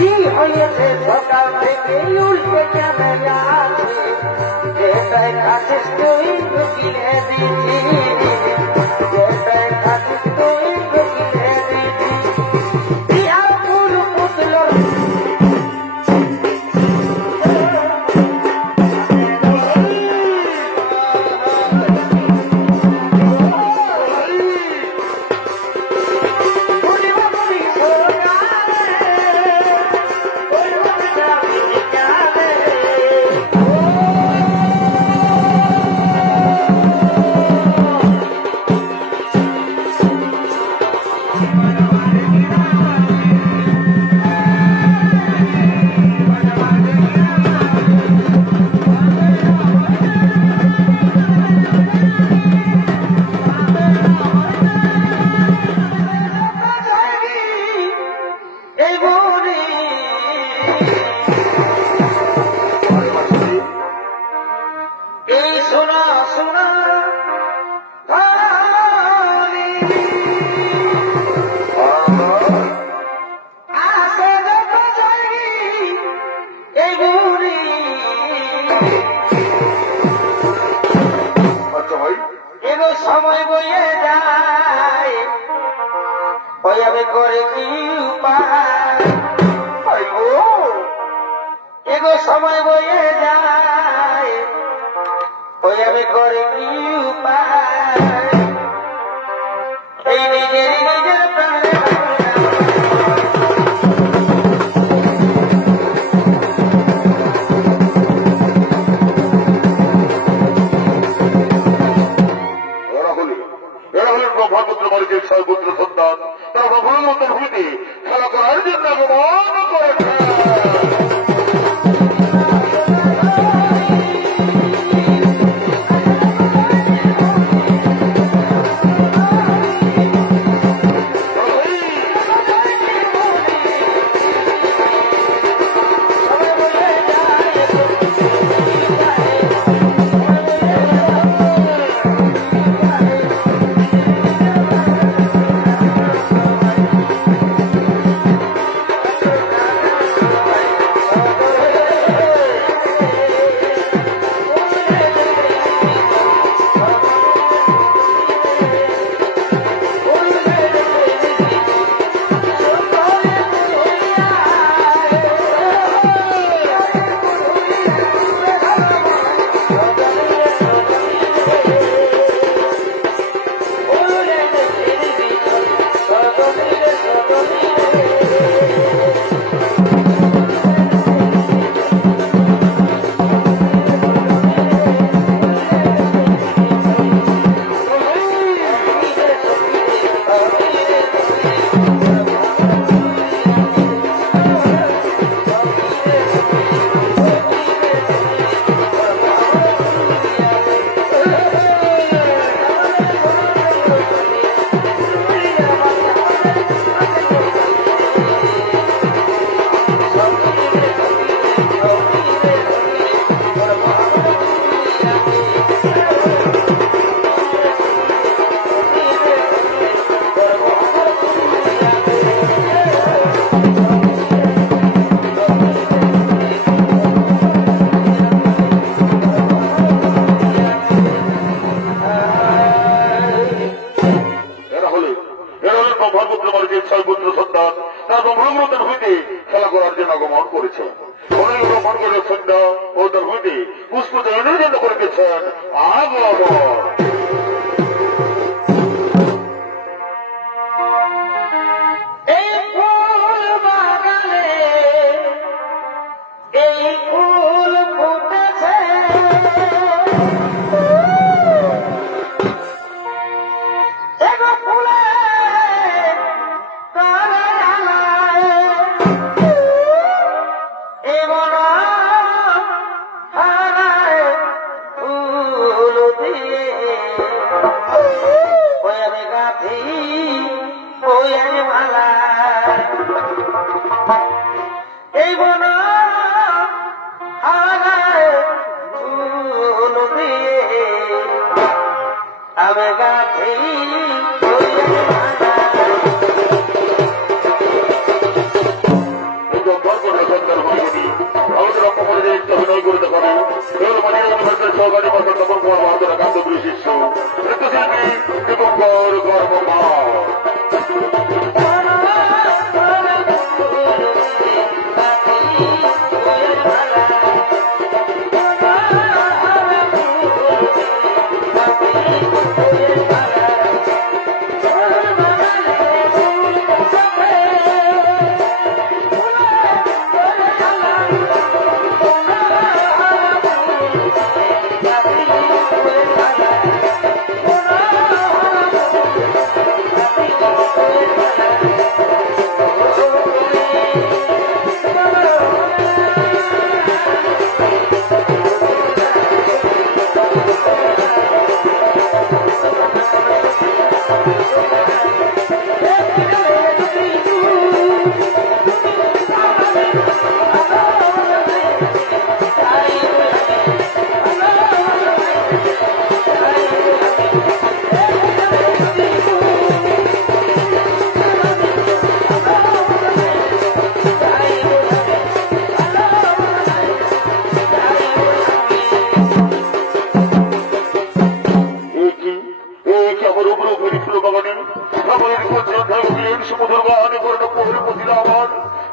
কি হয়েছে সকাল থেকে উল্টে কেমন আছে যেটাই খাচ্ছিস তুই ঢুকিয়ে দিচ্ছি যেটাই খাচ্ছিস তুই ঢুকিয়ে দিচ্ছি বিহার ফুল পুতলো সময় বইয়ে যায় ওই আমি করে কি উপায় এগো সময় বইয়ে যায় ওই আমি করে কি উপায় এই নিজের নিজের প্রাণে ছয়পুত্র সন্তান তারা প্রভুর মতো ভূমিতে খেলা করার জন্য আগমন করেছে ছয়পুত্র সন্তান তার ব্রহ্মগ্রন্থ হইতে খেলা করার জন্য আগমন করেছেন ব্রহ্মগ্রন্থ সন্ধ্যা ও তার হইতে পুষ্প জয়নের জন্য করিতেছেন আগমন দিয়ে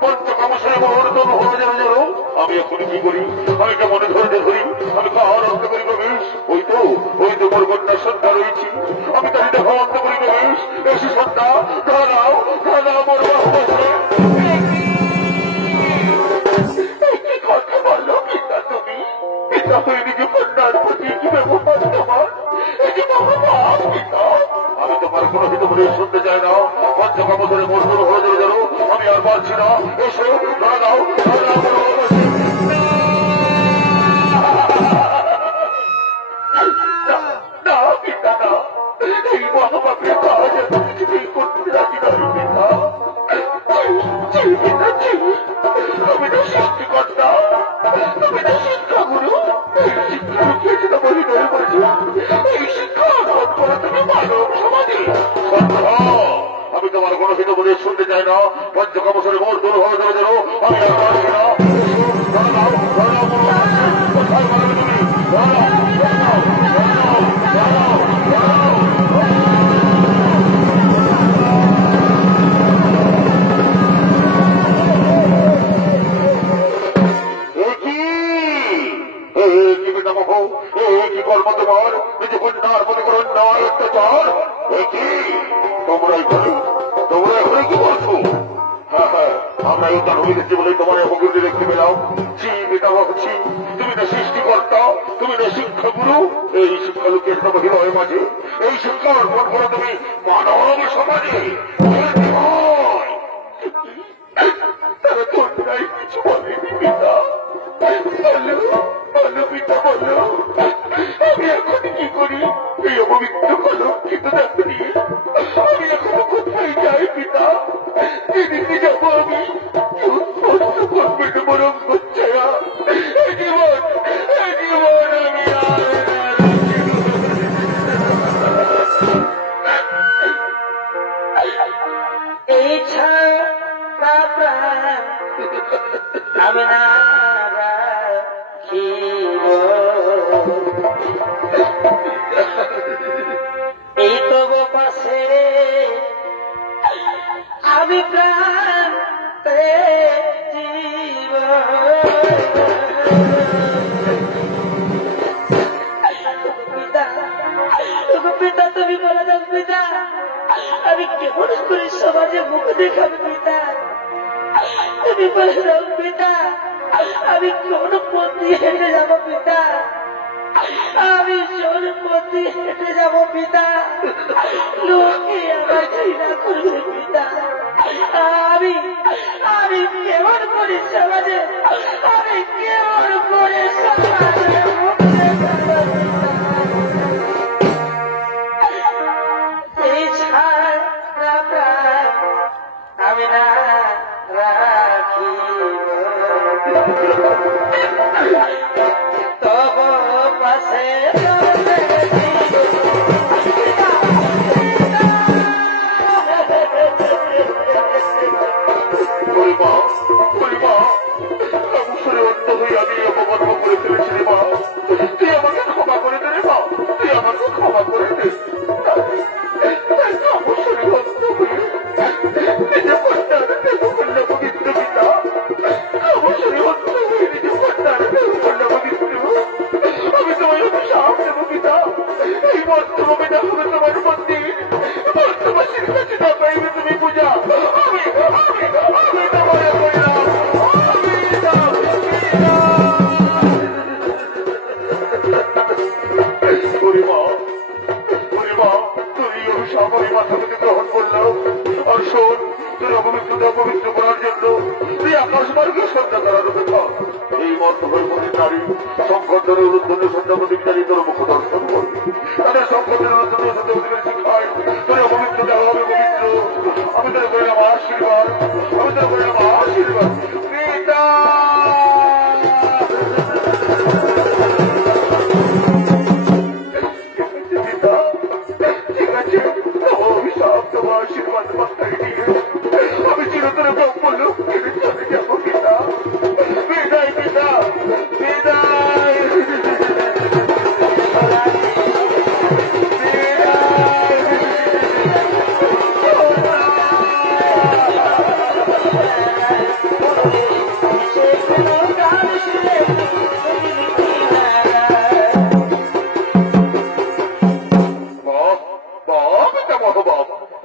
পঞ্চকামশালী মহর্তন হয়ে যাবে যেন আমি এখন কি করি, আমি কেমন ধরে ধরি, আমি কাহার অন্ত করি গবেশ, ওই তো মোর কন্যা সন্ধ্যা রয়েছি, আমি তাই দেখা অন্ত করি গবেশ, এসে সন্ধ্যা দাঁড়াও মোর বাহু আছে। কথা বলো পিতা, তুমি পিতা হয়ে নিজে কন্যার প্রতি কি ব্যবহার তোমার, এটি ভগবান পিতা। আমি তোমার কোনো হিত বলে শুনতে চাই না, পঞ্চকামশালী মহর্তন হয়ে যাবে যেন আমি আর পারছি না, এসো দাঁড়াও না পিতা না, এই মহাপাপের কাজ এত কিছুতেই করতে রাজি নয় পিতা। পিতা তুমি তো সৃষ্টিকর্তা, তুমি তো শিক্ষাগুরু, এই শিক্ষা লুকিয়েছে তো মহিলার করেছে, এই শিক্ষা গ্রহণ করা তুমি মানব সমাজে। আমি তোমার কোনো হিত বলে শুনতে চাই না, পঞ্চকামশালী মহর্তন হয়ে যাবে যেন আমি আর পারছি না, কোথায় পারবে তুমি, কি কর্ম তোমার, নিজে কন্যার প্রতি করে অন্যায় অত্যাচার, তোমরাই কি বলছো? হ্যাঁ আমরা এই কারণ হয়ে গেছি বলেই তোমার অপকৃতি দেখতে পেলাম। এটা ভাবছি তুমি না সৃষ্টিকর্তা, তুমি না শিক্ষাগুরু, এই শিক্ষা লোকের একটা মহিলার মাঝে এই শিক্ষা অর্পণ করো তুমি মানব সমাজে। তারা তোমরাই কিছু বলেনি পিতা, বলো পিতা বলো, আমি এখন কি করি, এই অপবিত্র কলঙ্কিত দেখতে নিয়ে আমি এখনো কোথায় যাই পিতা, যেদিকে যাবো আমি করবে বরং হচ্ছে না, জীবন আমি এই ছাড়া প্রাণ আমি না রাখিব, এই তব পাশে আমি প্রাণ জীব। পিতা তুমি বলে দাও পিতা, আমি কেমন করে সমাজে মুখ দেখাবো পিতা, তুমি বলে দাও পিতা, আমি কোন পথ দিয়ে হেঁটে যাবো পিতা, আমি কোন পথ দিয়ে হেঁটে যাবো পিতা, লোকে আমার ঘৃণা করবে পিতা, আমি কেমন করে সমাজে, আমি কেমন করে সমাজে মুখ দেখাবো পিতা, এই ছাড়া প্রাণ আমি না রাখিব, তব পাশে আমি অপকর্ম করে ফেলেছি মা, তুই আমাকে ক্ষমা করে দে রে মা, তুই আমাকে ক্ষমা করে দে। নিজে কন্যার দেহ কন্যা পবিত্র পিতা, অবসরে হত্যা হয়ে নিজে কন্যার দেহ কন্যা পবিত্র, আমি তোমায় অভিশাপ দেব পিতা, এই বর্তমানে না হবে তোমার মন্দির, বর্তমাসীর কাছে না পাইবে তুমি পূজা, আমি তোমায় কইলাম পবিত্র করার জন্য তুই আকাশ মার্গে সন্ধ্যা করার কথা, এই মর্তভয় মনে নারী সংকটনের উলুদ্ধনে সন্ধ্যা প্রতিকারী তোর মুখ দর্শন করবে, তাদের সংকটনের উলুদ্ধনে সন্ধ্যা প্রতিকারী শিখায় তোর অপবিত্র দেওয়া হবে পবিত্র, আমি তোর করলাম আশীর্বাদ, আমি তোর করলাম আশীর্বাদ পিতা। ঠিক আছে অভিশাপ তোমার আশীর্বাদ মাথায় দিয়ে আমি চিরতরে বলল চলে যাবো পিতা, বিদায় পিতা, বিদায়।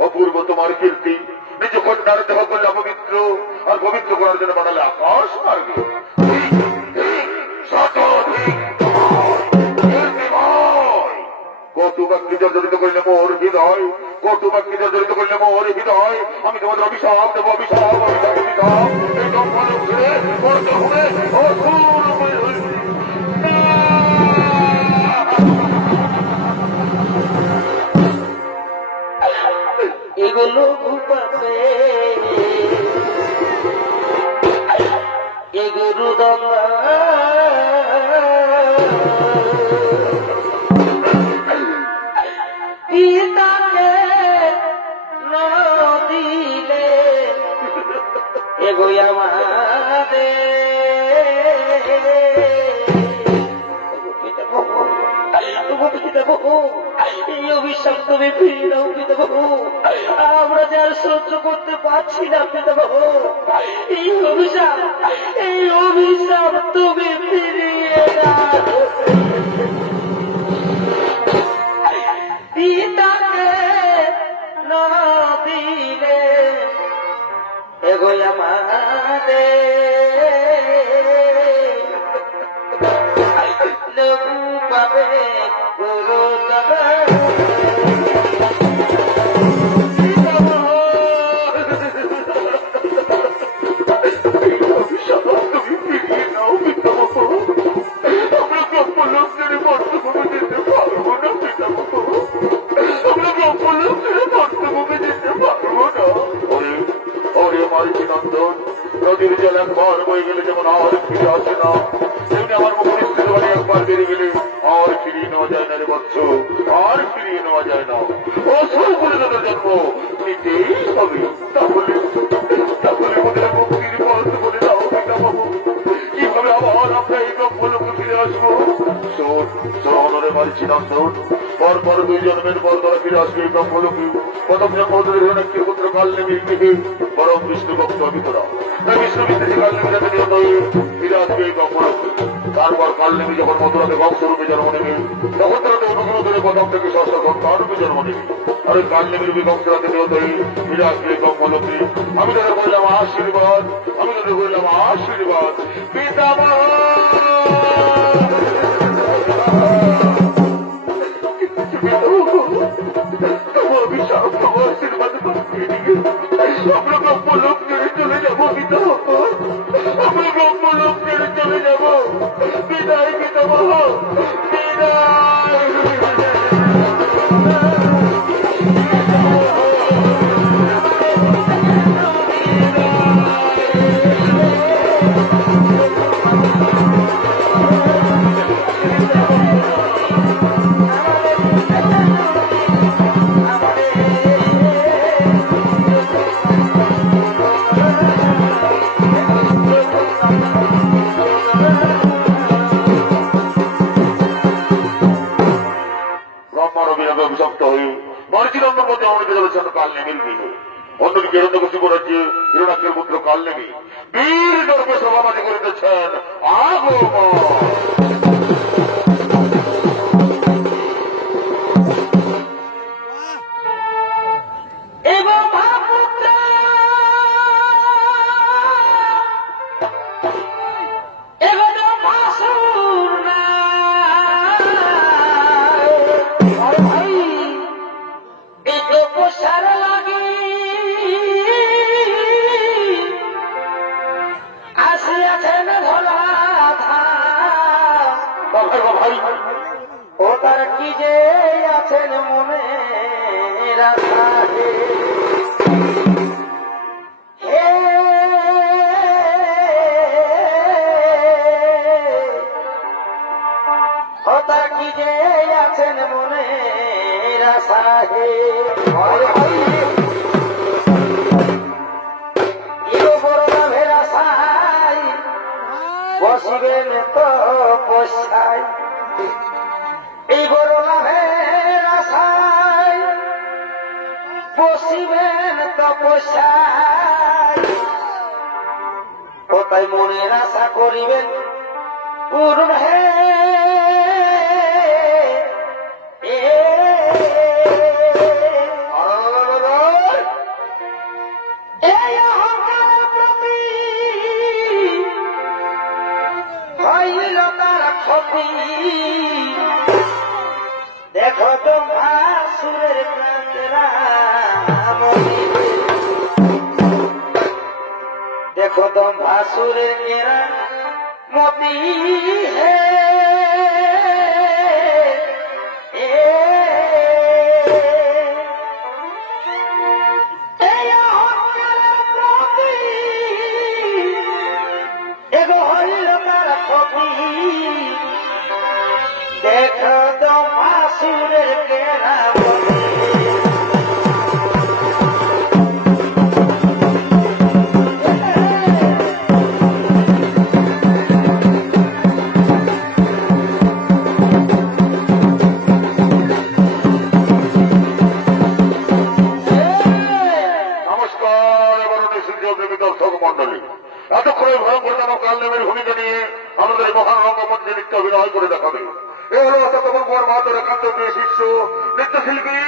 অপূর্ব তোমার কীর্তি, নিজ কন্যার দেহ করলে অপবিত্র, আর পবিত্র করার জন্য বানালে আকাশ মার্গে। কটুবাক্যে জর্জরিত করলে মোর হৃদয়, কটুবাক্যে জর্জরিত করলে মোর হৃদয়। আমি তোমাদের অভিশাপ দেবো, অভিশাপ অভিশাপ অভিশাপ। এই জঙ্গল ঘিরে করতে হবে এগুলো ঘুপাবে এগুলো দঙ্গা পিতাকে নদিলে এগোই আমাদের এই অভিশাপ তুমি ফিরিয়ে দাও পিতাবাবু, আমরা যে আর সহ্য করতে পারছি না পিতাবাবু, এই অভিশাপ তুমি ফিরিয়ে দাও। পিতাকে না দিলে এগোই আমাদের লঘু পাবে গুরু দেবে। নদীর জল একবার বয়ে গেলে যেমন আর ফিরে আসে না, তেমনি আমার মুখনিষ্ঠের বাড়ি একবার বেড়ে গেলে আর ফিরিয়ে নেওয়া যায় না রে বৎস, আর ফিরিয়ে নেওয়া যায় না। অসুর করে তাদের জন্ম নিতেই হবে। তাহলে ওদের মুক্তির পথ বলে দাও পিতামহ, কিভাবে আবার আমরা এই ব্রহ্মলোকে ফিরে আসবো? শোন রে মারিছি নন্দন, পরপর 2 জন্মের পর তারা ফিরে আসবে এই ব্রহ্মলোকে। প্রথম জন্ম ওদের হিরণ্যাক্ষের পুত্র কালনেমির গৃহে পরম বিষ্ণু ভক্ত অভিতরা, বিষ্ণু বিদ্বেষী কালনেমি যাতে নিহত হয়ে ফিরে আসবে এই ব্রহ্মলোকে। তারপর কালনেমি যখন মথুরাতে বংশরূপে জন্ম নেবে, তখন তারা অনুগ্রহ করে প্রথম থেকে ষষ্ঠ সন্তানরূপে জন্ম নেবে। আর ওই কালনেমির বংশরাতে নিহত হয়ে ফিরে আসবে এই ব্রহ্মলোকে। আমি তাদের বললাম আশীর্বাদ, পিতামহ। আমরা ব্রহ্মলোক ছেড়ে চলে যাবো পিতামহ, আমরা ব্রহ্মলোক ছেড়ে চলে যাবো। বিদায় পিতামহ, বিদায়। অন্যদিকে হিরণ্যকশিপু রাজ্যে হিরণ্যাক্ষের পুত্র কালনেমি বীর গর্ভে সভামাজি করিতেছেন আগমন। ও তার কি যে আছেন মনে রাখা হে ও তার কি যে আছেন মনে রাখা হে বসিবেন তো পোষায়, এই বড় লাভের আশায় বসিবেন তো পোষায়। ও তাই মনের আশা করিবেন পূর্ণ হে এই অহংকার প্রতি হইল তার ক্ষতি দেখো তো ভাসুরের প্রাণেরা देखो तो भासुर मेरा मोती है देखो तो भासुर मेरा এতক্ষণে ভয়ঙ্কর নামক কালনেমের ভূমিকা নিয়ে আমাদের এই মহান রঙ্গমঞ্চে নৃত্য অভিনয় করে দেখাবে। এ হল অতকবর কুমার মাহাতোর একান্ত প্রিয় শিষ্য নৃত্যশিল্পী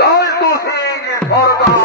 লালটু সিং সরকার।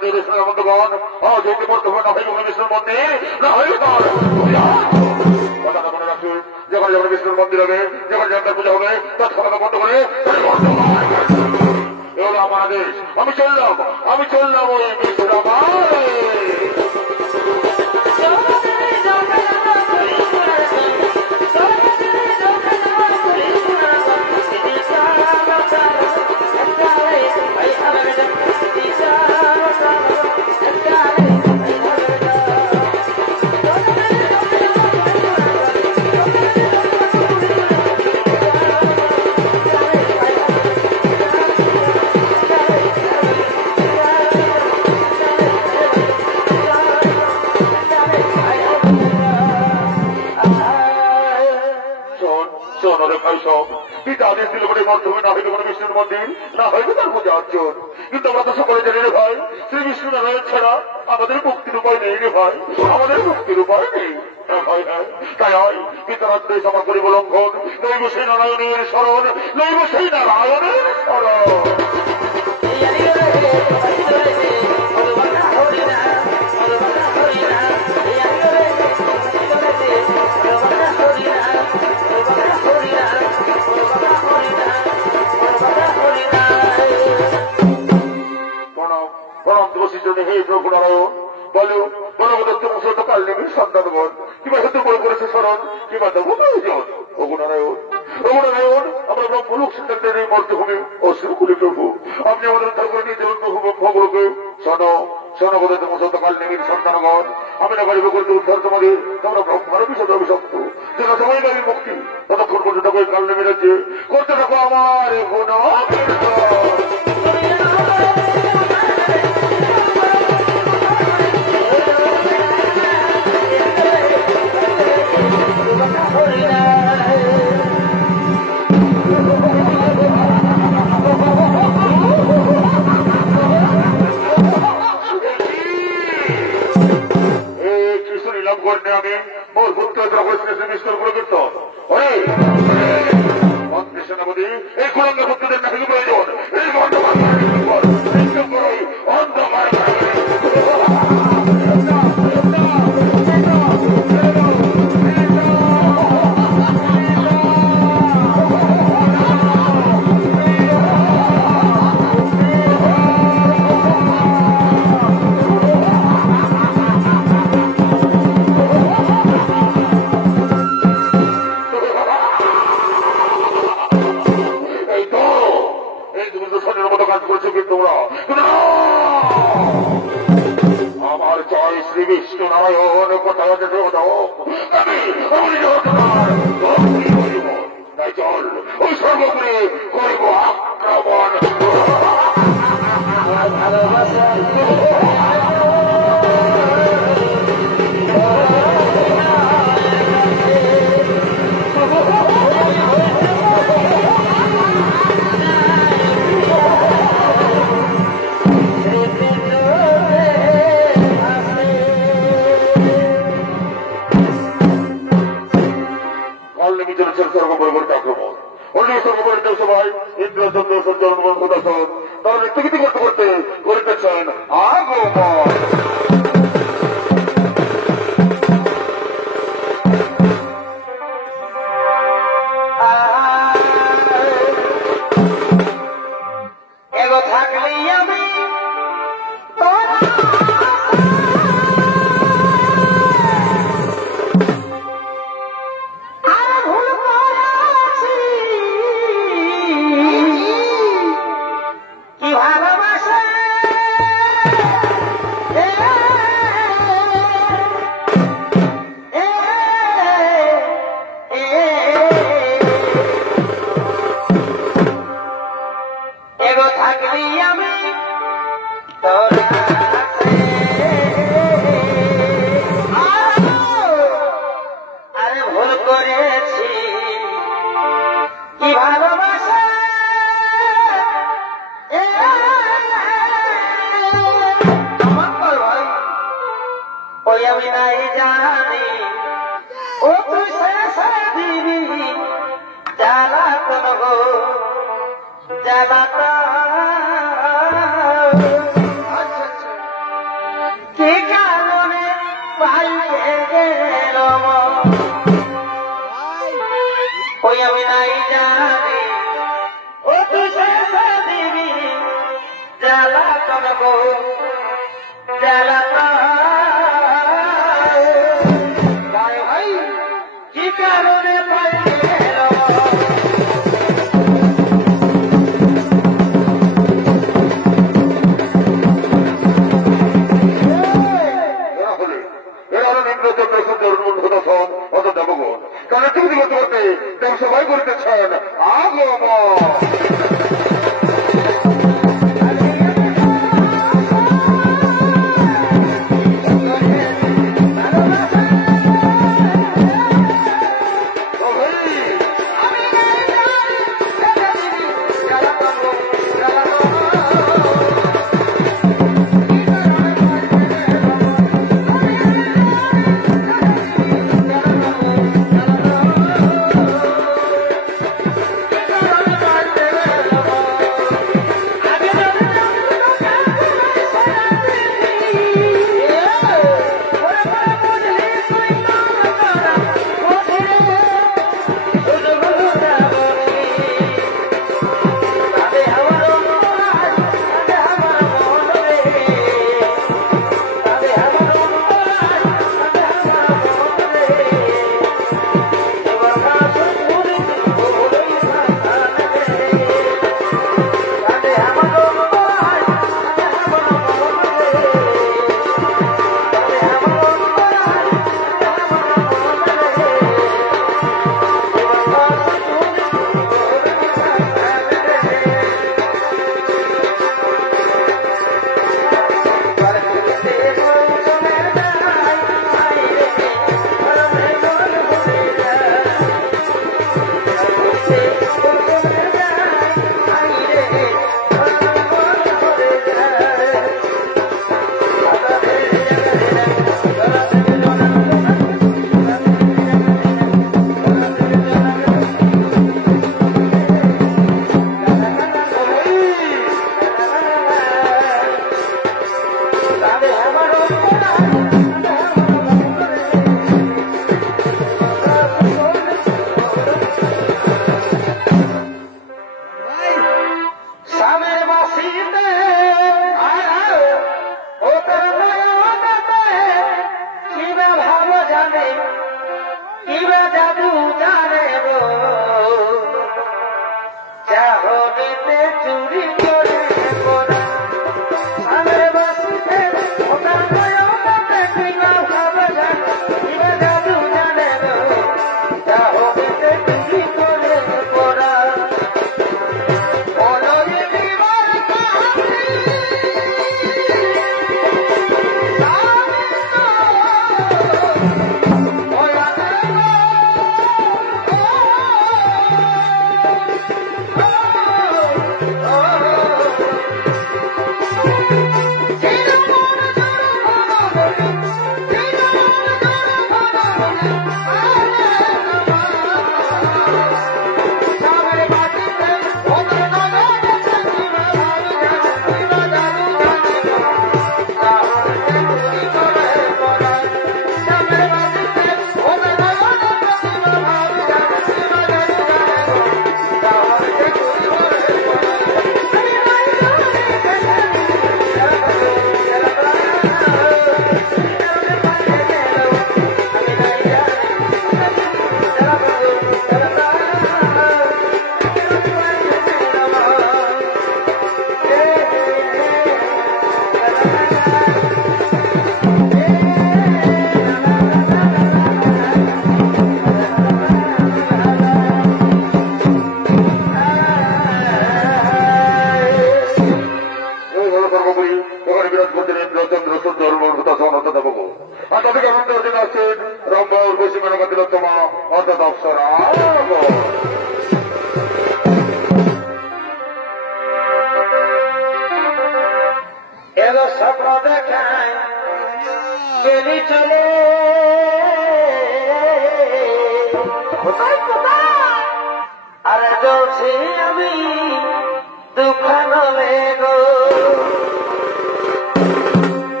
আমাদের বন্ধুগণ আজ হইতে বর্তমান না হইবে বিষ্ণুর মন্দির না হইবে তার কথাটা মনে রাখছি। যখন যখন বিষ্ণুর মন্দির হবে, যখন যাত্রা পূজা হবে, তৎক্ষণাৎ বন্ধ করে এ হলো আমার আদেশ। আমি চললাম ওই বিষ্ণুরাবারে। পিতা আদেশ দিল বলে মধ্যমে না হইতে কোনো বিষ্ণুর মন্দির না হইবে তার পূজা অর্জন। কিন্তু আমরা তো সকলে জানি রে ভাই, শ্রী বিষ্ণু নারায়ণ ছাড়া আমাদের মুক্তির উপায় নেই রে ভাই, আমাদের মুক্তির উপায় নেই। তাই হয় পিতার আদেশ আমার করিব লঙ্ঘন, নইব সেই নারায়ণের স্মরণ, নইব সেই নারায়ণের স্মরণ। হে প্রভু নারায়ণ, বলো বলবদত্ত মুসলত কালনেমীর সন্তানগণ কিংবা হেতু বই করেছে স্মরণ কিংবা দেবো প্রয়োজন। প্রভু নারায়ণ আমরা ব্রহ্মলোক সিদ্ধান্তের এই মর্তভূমি অশ্রু করি প্রভু, আপনি আমাদের উদ্ধার করে নিয়ে যাবেন প্রভু ব্রহ্মগুলোকে। শোনো বদত্ত মুসলত কালনেমীর সন্তানগণ, আমি না পারিব করতে উদ্ধার তোমাদের, তোমরা ব্রহ্মার বিষয় অভিশপ্ত, যেন সময় লাগে মুক্তি ততক্ষণ করতে থাকো কালনেমীর রাজ্যে, করতে থাকো আমার গুণ। আমি মোর ভূত বিস্তার করে দিত সেনাপতি এই কুরঙ্গা ভক্তদের নাকি প্রয়োজন এই অন্ধকার আমার জয় শ্রী বিষ্ণু নারায়ণ কোথায় তাই চল ওই সর্বোপরি করব আক্রমণ। ইন্দ্রচন্দ্র সঞ্চালন প্রদর্শন তারা ব্যক্তিগত করতে করিতেছেন আগমন। জ্বালাতন গো জ্বালাতন ভাই কি কারণে পাইলে সবাই করতেছেন আগমন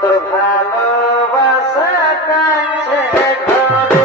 তোর ভালোবাসা কাছে ঘরে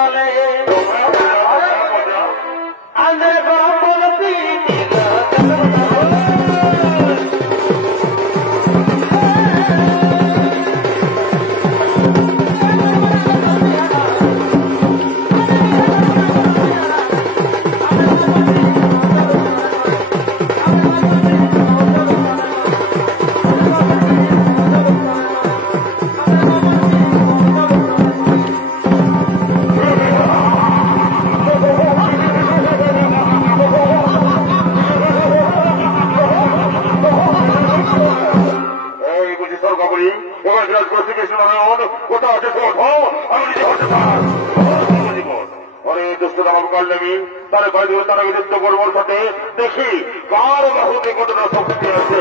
চলে আন্দের গোপন পিড়িতি দেখি কার বাহুতে কতটা শক্তি আছে।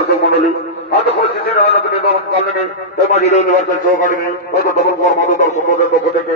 দর্শক মন্ডলী হয়তো কোনো শিশু জানলেন মাঝি সহকারী হয়তো তখন কর্মদত্ত সম্প্রদায়ের পক্ষ থেকে